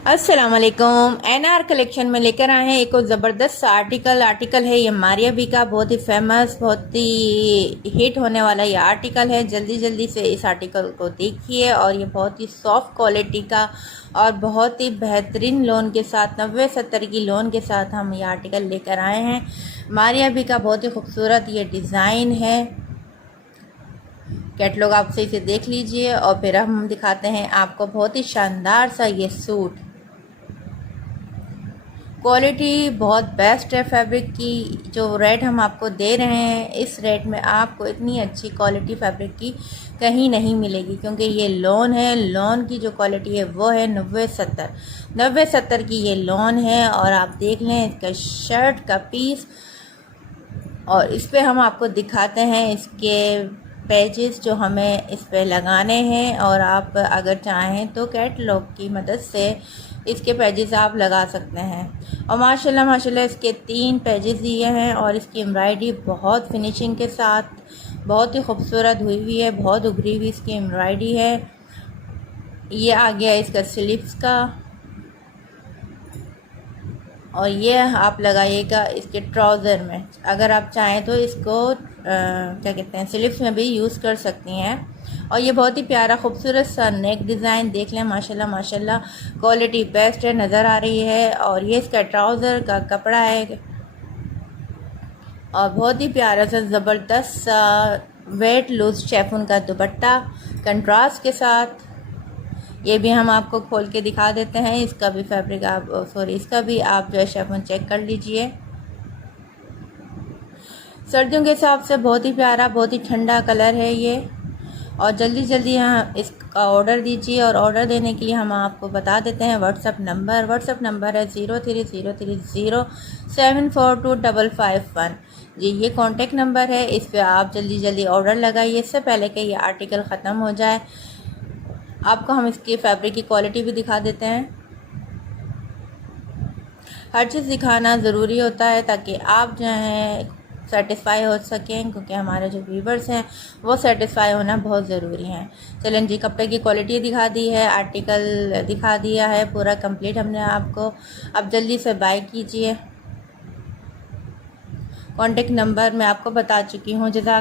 अस्सलाम वालेकुम। NR collection में लेकर आए हैं एक और ज़बरदस्त आर्टिकल है ये मारिया बी का, बहुत ही फेमस, बहुत ही हिट होने वाला ये आर्टिकल है। जल्दी से इस आर्टिकल को देखिए। और ये बहुत ही सॉफ्ट क्वालिटी का और बहुत ही बेहतरीन लोन के साथ 90-70 की लोन के साथ हम ये आर्टिकल लेकर आए हैं। मारिया बी का बहुत ही खूबसूरत ये डिज़ाइन है। कैटलॉग आप सही से देख लीजिए और फिर हम दिखाते हैं आपको बहुत ही शानदार सा ये सूट। क्वालिटी बहुत बेस्ट है फैब्रिक की। जो रेट हम आपको दे रहे हैं, इस रेट में आपको इतनी अच्छी क्वालिटी फैब्रिक की कहीं नहीं मिलेगी, क्योंकि ये लोन है। लोन की जो क्वालिटी है वो है 90-70 की ये लोन है। और आप देख लें इसका शर्ट का पीस, और इस पे हम आपको दिखाते हैं इसके पेजेस जो हमें इस पे लगाने हैं। और आप अगर चाहें तो कैटलॉग की मदद से इसके पेजेस आप लगा सकते हैं। और माशाल्लाह इसके 3 पेजेस दिए हैं और इसकी एम्ब्रॉयडरी बहुत फिनिशिंग के साथ बहुत ही खूबसूरत हुई हुई है। बहुत उभरी हुई इसकी एम्ब्रॉयडरी है। ये आ गया इसका स्लीव्स का, और ये आप लगाइएगा इसके ट्राउज़र में। अगर आप चाहें तो इसको क्या कहते हैं, स्लीव्स में भी यूज़ कर सकती हैं। और ये बहुत ही प्यारा खूबसूरत सा नेक डिज़ाइन देख लें। माशाल्लाह क्वालिटी बेस्ट है, नज़र आ रही है। और ये इसका ट्राउज़र का कपड़ा है और बहुत ही प्यारा सा ज़बरदस्त सा वेट लूज शेफून का दुपट्टा कंट्रास्ट के साथ। ये भी हम आपको खोल के दिखा देते हैं। इसका भी फैब्रिक आप इसका भी आप जो है शेफून चेक कर लीजिए। सर्दियों के हिसाब से बहुत ही प्यारा, बहुत ही ठंडा कलर है ये। और जल्दी यहाँ इसका ऑर्डर दीजिए। और ऑर्डर देने के लिए हम आपको बता देते हैं व्हाट्सअप नंबर है 030307425551 जी। ये कॉन्टेक्ट नंबर है, इस पर आप जल्दी ऑर्डर लगाइए इससे पहले कि ये आर्टिकल ख़त्म हो जाए। आपको हम इसकी फैब्रिक की क्वालिटी भी दिखा देते हैं। हर चीज़ दिखाना ज़रूरी होता है ताकि आप जो हैं सेटिस्फाई हो सकें, क्योंकि हमारे जो व्यूवर्स हैं वो सेटिस्फाई होना बहुत ज़रूरी है। चलें जी, कपड़े की क्वालिटी दिखा दी है, आर्टिकल दिखा दिया है पूरा कंप्लीट हमने आपको। अब जल्दी से बाय कीजिए। कॉन्टेक्ट नंबर मैं आपको बता चुकी हूँ। जज़ाक